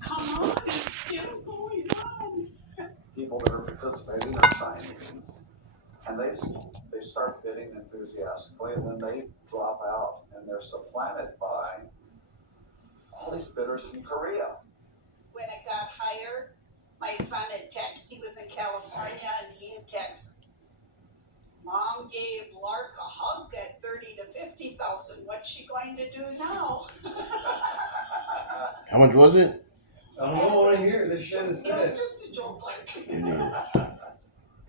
Come on, it's still going on. People that are participating are Chinese, and they start bidding enthusiastically, and then they drop out, and they're supplanted by all these bidders from Korea. When it got higher, my son had texted, he was in California, and he had texted, Mom gave Lark a hug at 30 to 50,000. What's she going to do now? How much was it? I don't know. I want to hear this shit. It was just a joke, like.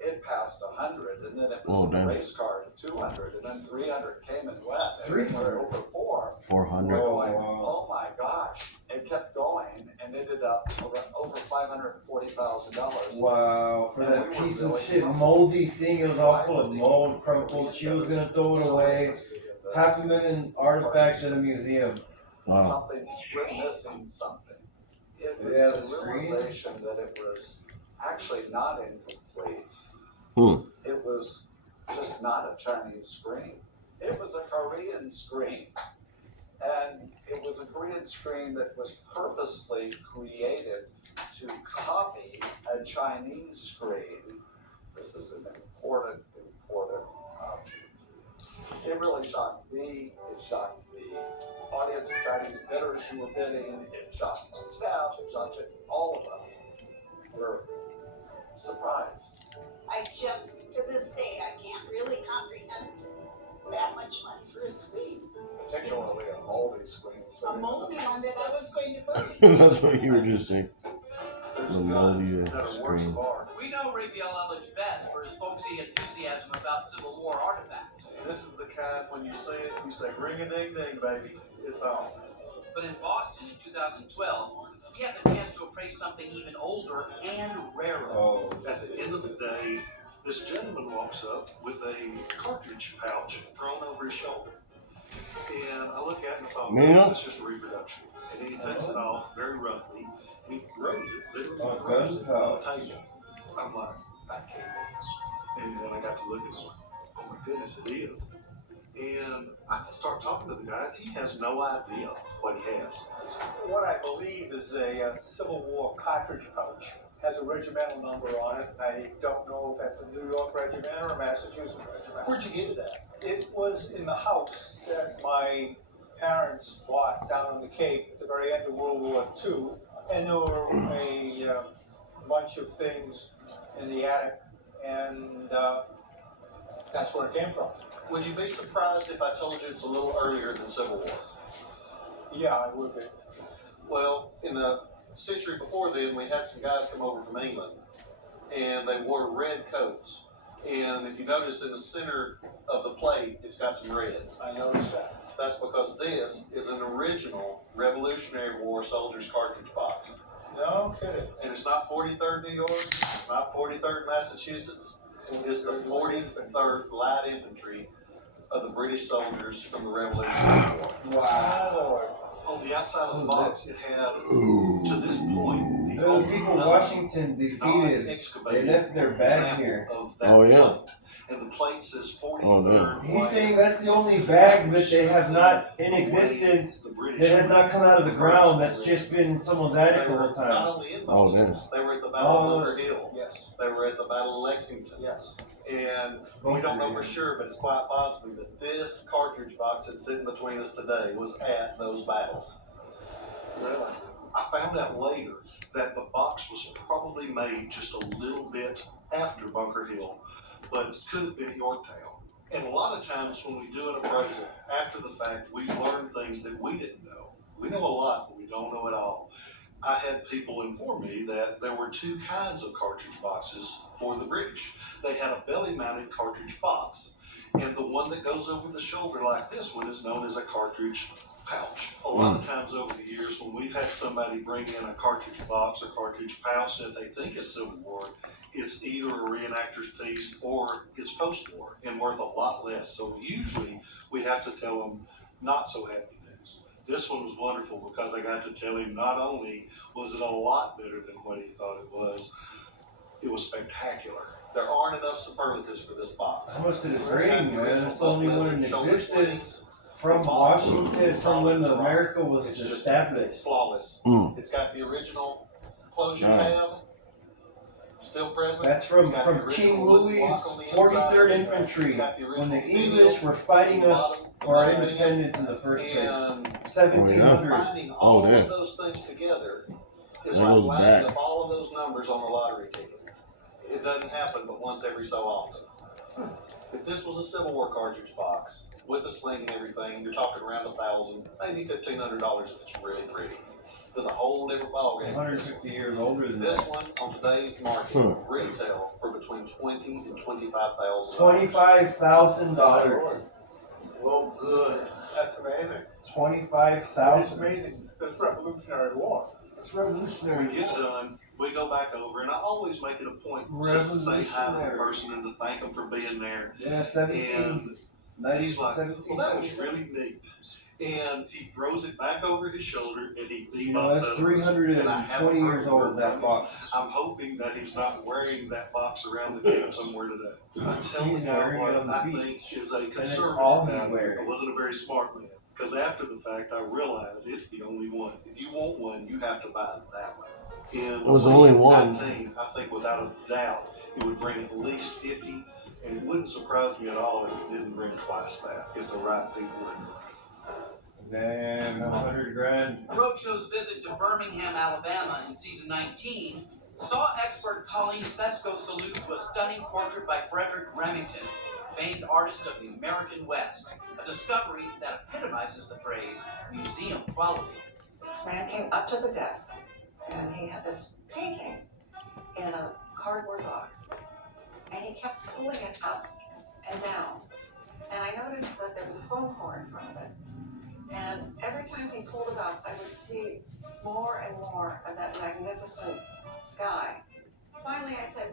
It passed 100, and then it was Oh, in the damn. race car to 200, and then 300 came and went. And 300? over 4. 400. We're going, oh my gosh. It kept going and ended up over $540,000. Wow, for And that we were piece really of shit close. moldy thing, it was all full of mold, crumpled. She was gonna throw it away. $500,000 artifacts at a museum. Wow. Something's missing something. It was Yeah, the the screen. realization that it was actually not incomplete. It was just not a Chinese screen. It was a Korean screen. And it was a Korean screen that was purposely created to copy a Chinese screen. This is an important it really shocked me. It shocked the audience of Chinese bidders who were bidding. It shocked my staff. It shocked all of us. We're surprised. I just, to this day, I can't really comprehend that much money for a screen. Particularly a moldy screen. A moldy one that I was going to buy. That's what you were just saying. There's The guns moldy, that are works screen. of art. We know Raphael Elledge best for his folksy enthusiasm about Civil War artifacts. This is the kind, when you see it, you say, ring-a-ding-ding, baby. It's on. But in Boston in 2012, he had the chance to appraise something even older and rarer. Oh, At the end of the day, this gentleman walks up with a cartridge pouch thrown over his shoulder. And I look at it and I thought, Yeah. well, it's just a reproduction. And he takes it off very roughly. He throws it, literally A throws gun it on the pouch. table. I'm like, I can't do this. And then I got to look at it. Oh my goodness, it is. And I start talking to the guy, and he has no idea what he has. What I believe is a Civil War cartridge pouch. Has a regimental number on it. I don't know if that's a New York regiment or a Massachusetts regiment. Where'd you get it at? It was in the house that my parents bought down on the Cape at the very end of World War II. And there were a bunch of things in the attic, and that's where it came from. Would you be surprised if I told you it's a little earlier than Civil War? Yeah, I would be. Well, in the century before then, we had some guys come over from England, and they wore red coats. And if you notice in the center of the plate, it's got some red. I noticed that. That's because this is an original Revolutionary War soldier's cartridge box. No kidding. And it's not 43rd New York, it's not 43rd Massachusetts, it's the 43rd Light Infantry of the British soldiers from the Revolutionary War. Wow. On the outside of the box, it had, to this point, the the people Washington defeated, they non-excavated left their bag example here. of that Oh, yeah. plate. And the plate says 43rd. Oh, man. He's saying that's the only bag that they have not in existence, that have not come out of the ground, that's just been in someone's attic the whole Not time. only in Oh, Boston, damn. they were at the Battle of Bunker Hill. Yes. They were at the Battle of Lexington. Yes. And we don't know for sure, but it's quite possible that this cartridge box that's sitting between us today was at those battles. Really? I found out later that the box was probably made just a little bit after Bunker Hill, but it could have been at Yorktown. And a lot of times when we do an appraisal, after the fact, we learn things that we didn't know. We know a lot, but we don't know it all. I had people inform me that there were two kinds of cartridge boxes for the British. They had a belly-mounted cartridge box, and the one that goes over the shoulder like this one is known as a cartridge pouch. A lot of times over the years when we've had somebody bring in a cartridge box, a cartridge pouch that they think is Civil War, it's either a reenactor's piece or it's post-war and worth a lot less. So usually we have to tell them not so happy news. This one was wonderful because I got to tell him not only was it a lot better than what he thought it was spectacular. There aren't enough superlatives for this box. How much did it bring, man? It's the only one in existence. from Washington, from when America was It's just established. flawless. Mm. It's got the original closure Wow. tab, still present. That's It's got the from King original wood Louis' block on the 43rd inside. Infantry It's got the when the original English video were fighting on the us bottom. for our independence in the first place. And 1700s. finding all damn. of those things together is It like goes lining back. up all of those numbers on the lottery ticket. It doesn't happen but once every so often. If this was a Civil War cartridge box with a sling and everything, you're talking around $1,000, maybe $1,500 if it's really pretty. It's a whole different It's ballgame. 150 years older than This that. one on today's market retail for between $20,000 and $25,000. $25,000. Oh, good. That's amazing. It's $25,000. amazing. It's Revolutionary War. It's When revolutionary. we get done, we go back over, and I always make it a point just to say hi to the Revolutionary. person and to thank them for being there. Yeah, And 1790s, he's like, well, that was 1770s. really neat. And he throws it back over his shoulder, and he You know, bebops that's out. 320 years old, that box. I'm hoping that he's not wearing that box around the camp somewhere today. I tell He's the guy wearing it what on the I beach. think is a And it's all conservative he's man. wearing. I wasn't a very smart man. Because after the fact, I realized it's the only one. If you want one, you have to buy that one. And It was the only one. I think without a doubt, it would bring at least 50. And it wouldn't surprise me at all if it didn't bring twice that, if the right people didn't. Damn, 100 grand. Roadshow's visit to Birmingham, Alabama in season 19 saw expert Colleen Fesco salute to a stunning portrait by Frederick Remington, famed artist of the American West, a discovery that epitomizes the phrase museum quality. This man came up to the desk and he had this painting in a cardboard box and he kept pulling it up and down. And I noticed that there was a phone cord in front of it. And every time he pulled it up, I would see more and more of that magnificent sky. Finally, I said,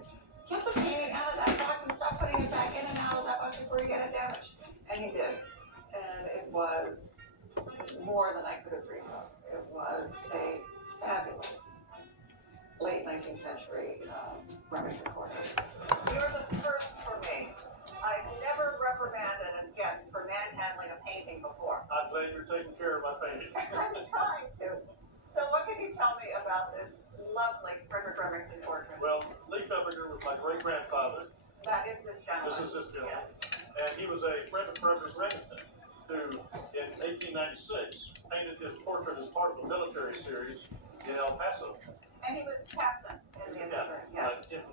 get the painting out of that box and stop putting it back in and out of that box before you get it damaged. And he did. And it was more than I could have dreamed of. It was a fabulous late 19th century Remington portrait. You're the first for me. I've never reprimanded a guest for manhandling a painting before. I'm glad you're taking care of my painting. I'm trying to. So what can you tell me about this lovely Frederick Remington portrait? Well, Lee Pepperger was my great-grandfather. That is this gentleman. This is this gentleman. Yes. And he was a friend of Frederick Remington, who in 1896 painted his portrait as part of a military series in El Paso. And he was captain in the infantry. Yes. Infantry.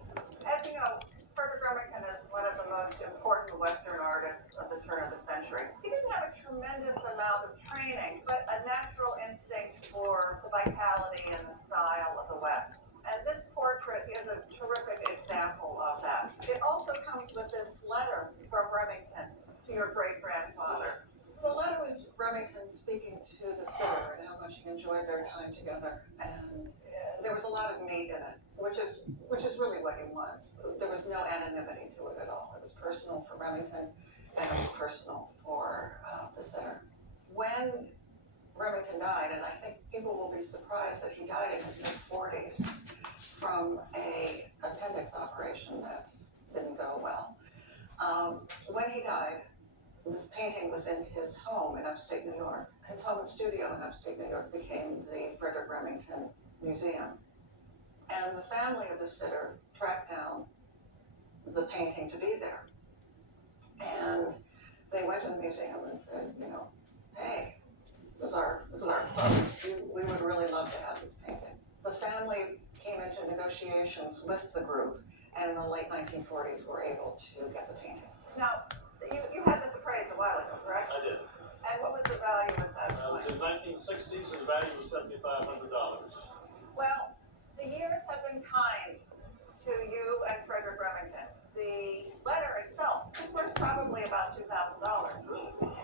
As you know, Frederick Remington is one of the most important Western artists of the turn of the century. He didn't have a tremendous amount of training, but a natural instinct for the vitality and the style of the West. And this portrait is a terrific example of that. It also comes with this letter from Remington to your great-grandfather. The letter was Remington speaking to the sitter and how much he enjoyed their time together. And there was a lot of meat in it, which is really what he wants. There was no anonymity to it at all. It was personal for Remington and it was personal for the sitter. When Remington died, and I think people will be surprised that he died in his mid-40s from a appendix operation that didn't go well. When he died, this painting was in his home in upstate New York. His home and studio in upstate New York became the Frederick Remington Museum. And the family of the sitter tracked down the painting to be there. And they went to the museum and said, you know, hey, this is our we would really love to have this painting. The family came into negotiations with the group and in the late 1940s were able to get the painting. Now, you had this appraised a while ago, correct? I did. And what was the value at that It was point? in 1960s, and the value was $7,500. Well, the years have been kind to you and Frederick Remington. The letter itself is worth probably about $2,000.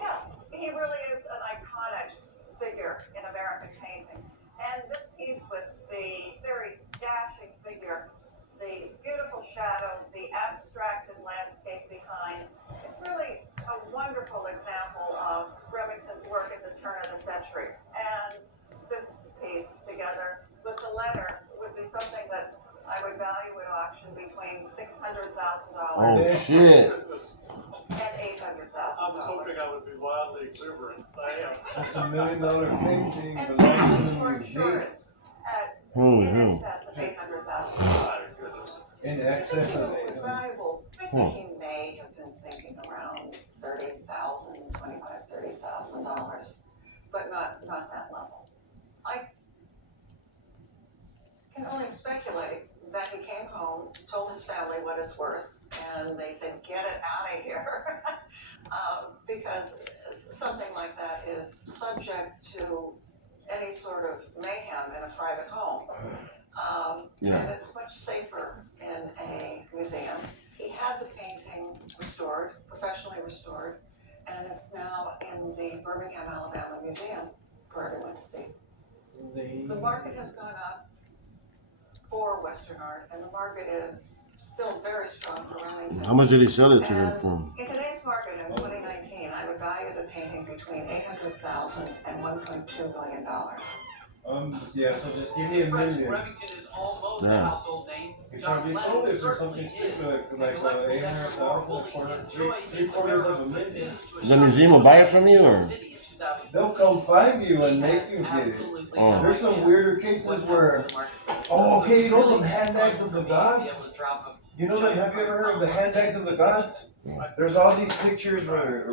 Yeah, he really is an iconic figure in American painting. And this piece with the very dashing figure, the beautiful shadow, the abstracted landscape behind, is really a wonderful example of Remington's work at the turn of the century. And this piece together with the letter would be something that I would value at auction between $600,000 Oh, shit. and $800,000. I was hoping I would be wildly exuberant. That's $1 million painting And belongs in for the museum. insurance at Holy in hell. excess of $800,000. In I excess think of it was $800,000. valuable. I think he may have been thinking around $30,000, but not that level. I can only speculate that he came home, told his family what it's worth, and they said, "Get it out of here," because something like that is subject to any sort of mayhem in a private home. And it's much safer in a museum. He had the painting restored, professionally restored, and it's now in the Birmingham, Alabama Museum for everyone to see. The market has gone up for Western art, and the market is still very strong for Remington. How much did he sell it to them And for? in today's market in 2019, I would value the painting between $800,000 and $1.2 billion. Yeah, so just give me $1 Frederick million. Remington is almost a Yeah. household name. He John probably Lennon sold it for certainly something is. stupid, And like collectibles everywhere $800,000, fully enjoyed three quarters of $1 million. The museum will buy it from you, or? They'll come find you and make you get it. Oh. There's some weirder cases where, okay, you know them handbags of the gods? You know them, have you ever heard of the handbags of the gods? There's all these pictures where